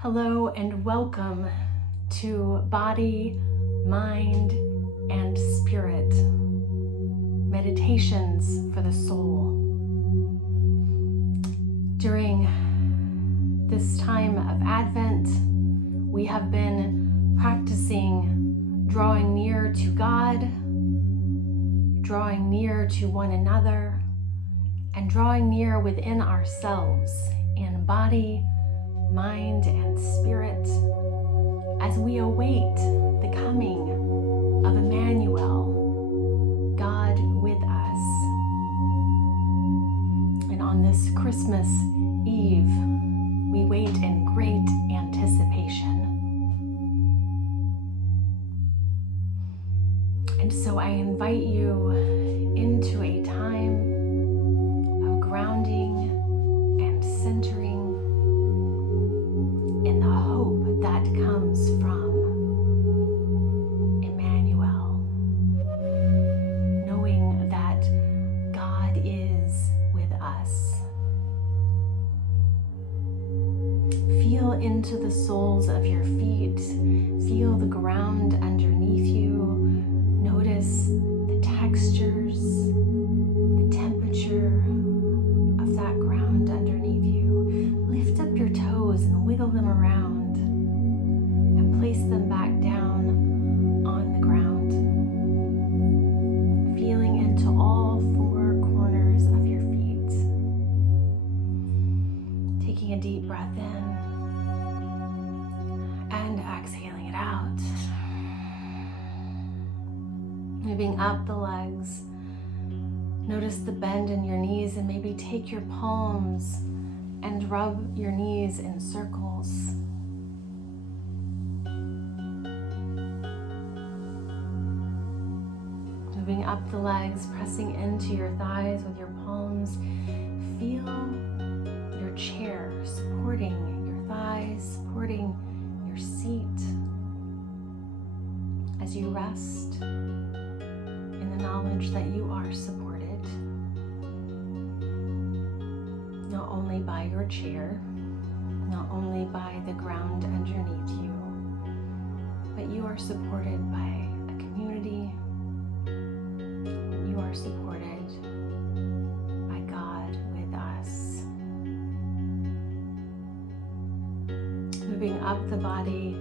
Hello and welcome to Body, Mind, and Spirit Meditations for the Soul. During this time of Advent, we have been practicing drawing near to God, drawing near to one another, and drawing near within ourselves in body, mind, and spirit as we await the coming of Emmanuel, God with us. And on this Christmas Eve, we wait in great anticipation. And so I invite you into a time of grounding and centering in the hope that comes from Emmanuel, knowing that God is with us. Feel into the soles of your feet. Feel the ground underneath you. Notice the textures, the temperature of that ground underneath you. Lift up your toes and wiggle them around and place them back down on the ground. Feeling into all four corners of your feet. Taking a deep breath in and exhaling it out. Moving up the legs. Notice the bend in your knees and maybe take your palms and rub your knees in circles. Moving up the legs, pressing into your thighs with your palms. Feel your chair supporting your thighs, supporting your seat as you rest in the knowledge that you are supported. Not only by your chair, not only by the ground underneath you, but you are supported by a community, and you are supported by God with us. Moving up the body,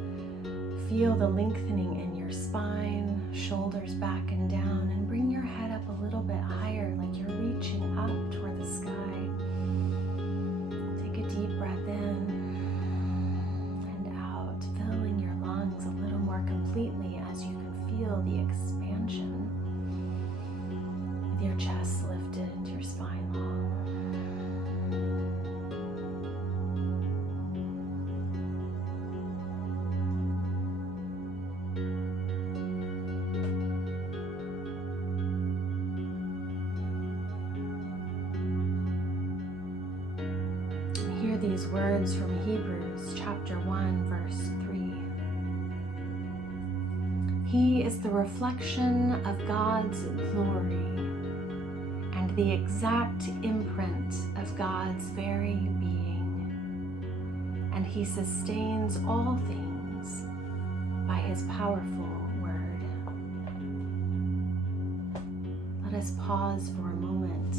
feel the lengthening in your spine, shoulders back and down, and bring your head up a little bit higher, like you're reaching up toward the sky. Take a deep breath in and out, filling your lungs a little more completely as you can feel the expansion with your chest lifted and your spine long. Hear these words from Hebrews chapter 1, verse 3. He is the reflection of God's glory and the exact imprint of God's very being, and he sustains all things by his powerful word. Let us pause for a moment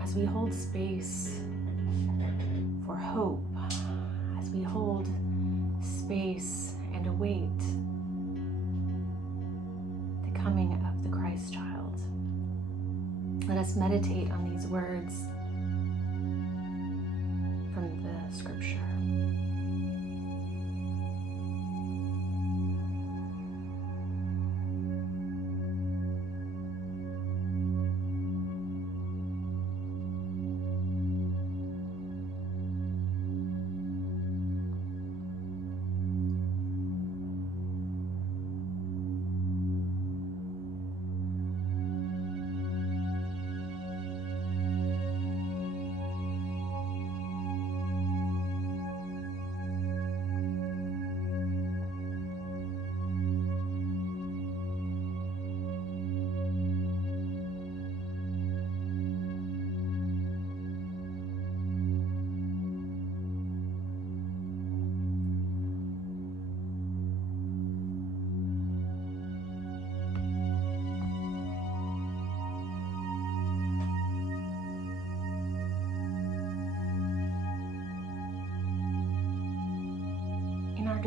as we hold space for hope, as we hold space and await the coming of the Christ child. Let us meditate on these words from the scripture.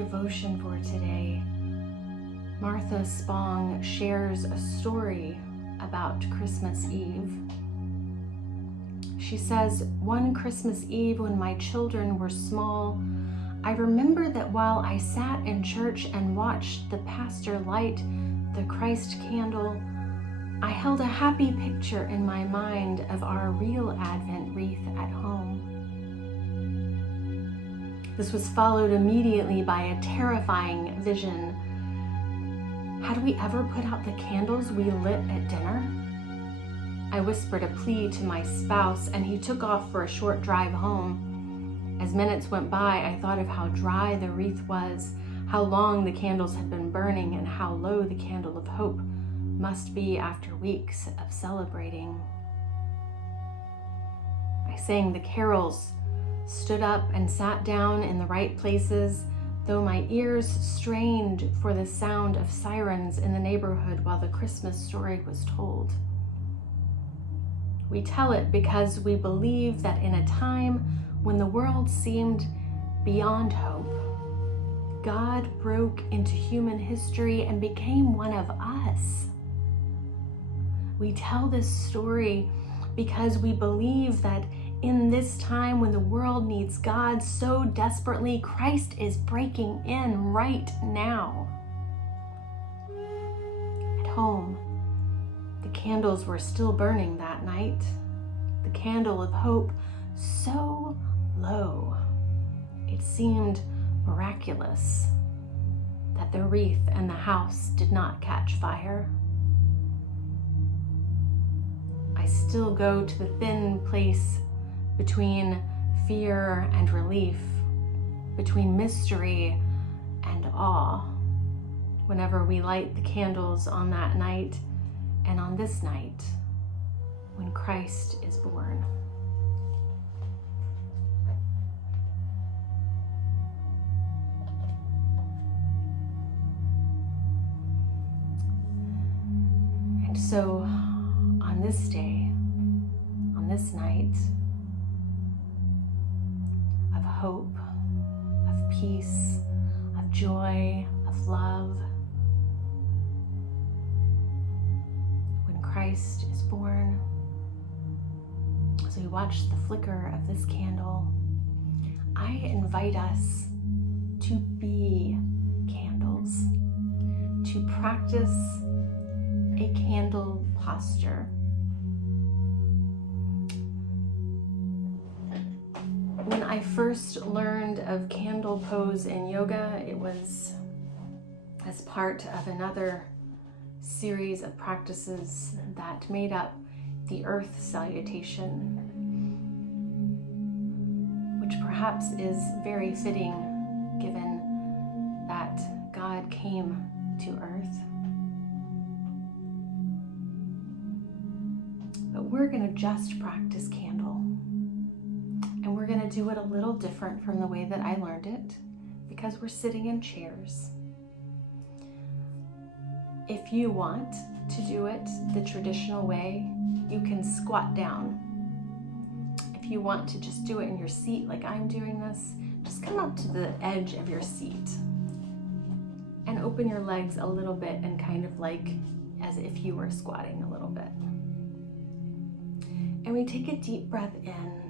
devotion for today, Martha Spong shares a story about Christmas Eve. She says, "One Christmas Eve when my children were small, I remember that while I sat in church and watched the pastor light the Christ candle, I held a happy picture in my mind of our real Advent wreath at home. This was followed immediately by a terrifying vision. Had we ever put out the candles we lit at dinner? I whispered a plea to my spouse, and he took off for a short drive home. As minutes went by, I thought of how dry the wreath was, how long the candles had been burning, and how low the candle of hope must be after weeks of celebrating. I sang the carols, stood up and sat down in the right places, though my ears strained for the sound of sirens in the neighborhood while the Christmas story was told. We tell it because we believe that in a time when the world seemed beyond hope, God broke into human history and became one of us. We tell this story because we believe that in this time when the world needs God so desperately, Christ is breaking in right now. At home, the candles were still burning that night, the candle of hope so low, it seemed miraculous that the wreath and the house did not catch fire. I still go to the thin place between fear and relief, between mystery and awe, whenever we light the candles on that night and on this night when Christ is born. And so on this day, on this night, of hope, of peace, of joy, of love, when Christ is born, as we watch the flicker of this candle, I invite us to be candles, to practice a candle posture. When I first learned of candle pose in yoga, it was as part of another series of practices that made up the earth salutation, which perhaps is very fitting given that God came to earth. But we're going to just practice candle. And we're going to do it a little different from the way that I learned it, because we're sitting in chairs. If you want to do it the traditional way, you can squat down. If you want to just do it in your seat like I'm doing this, just come up to the edge of your seat and open your legs a little bit, and kind of like as if you were squatting a little bit. And we take a deep breath in,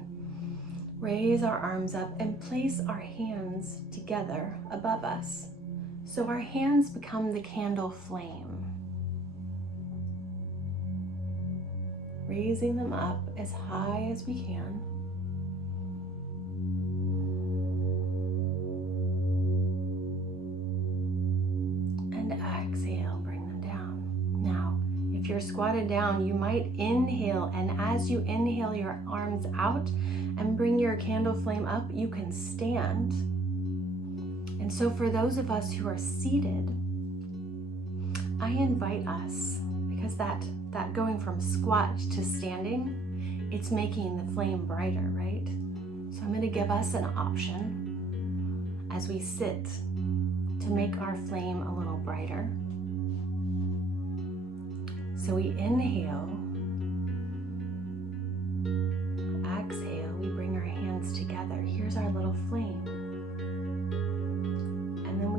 raise our arms up, and place our hands together above us. So our hands become the candle flame. Raising them up as high as we can. And exhale, bring them down. Now, if you're squatted down, you might inhale, and as you inhale your arms out and bring your candle flame up, you can stand. And so for those of us who are seated, I invite us, because that going from squat to standing, it's making the flame brighter, right? So I'm going to give us an option as we sit to make our flame a little brighter. So we inhale, exhale, we bring our hands together. Here's our little flame. And then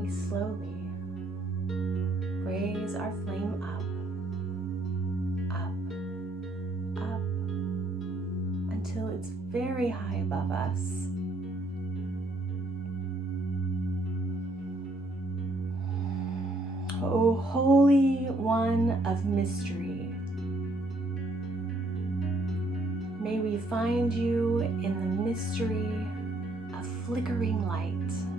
our flame up, up, until it's very high above us. O Holy One of Mystery, may we find you in the mystery of flickering light.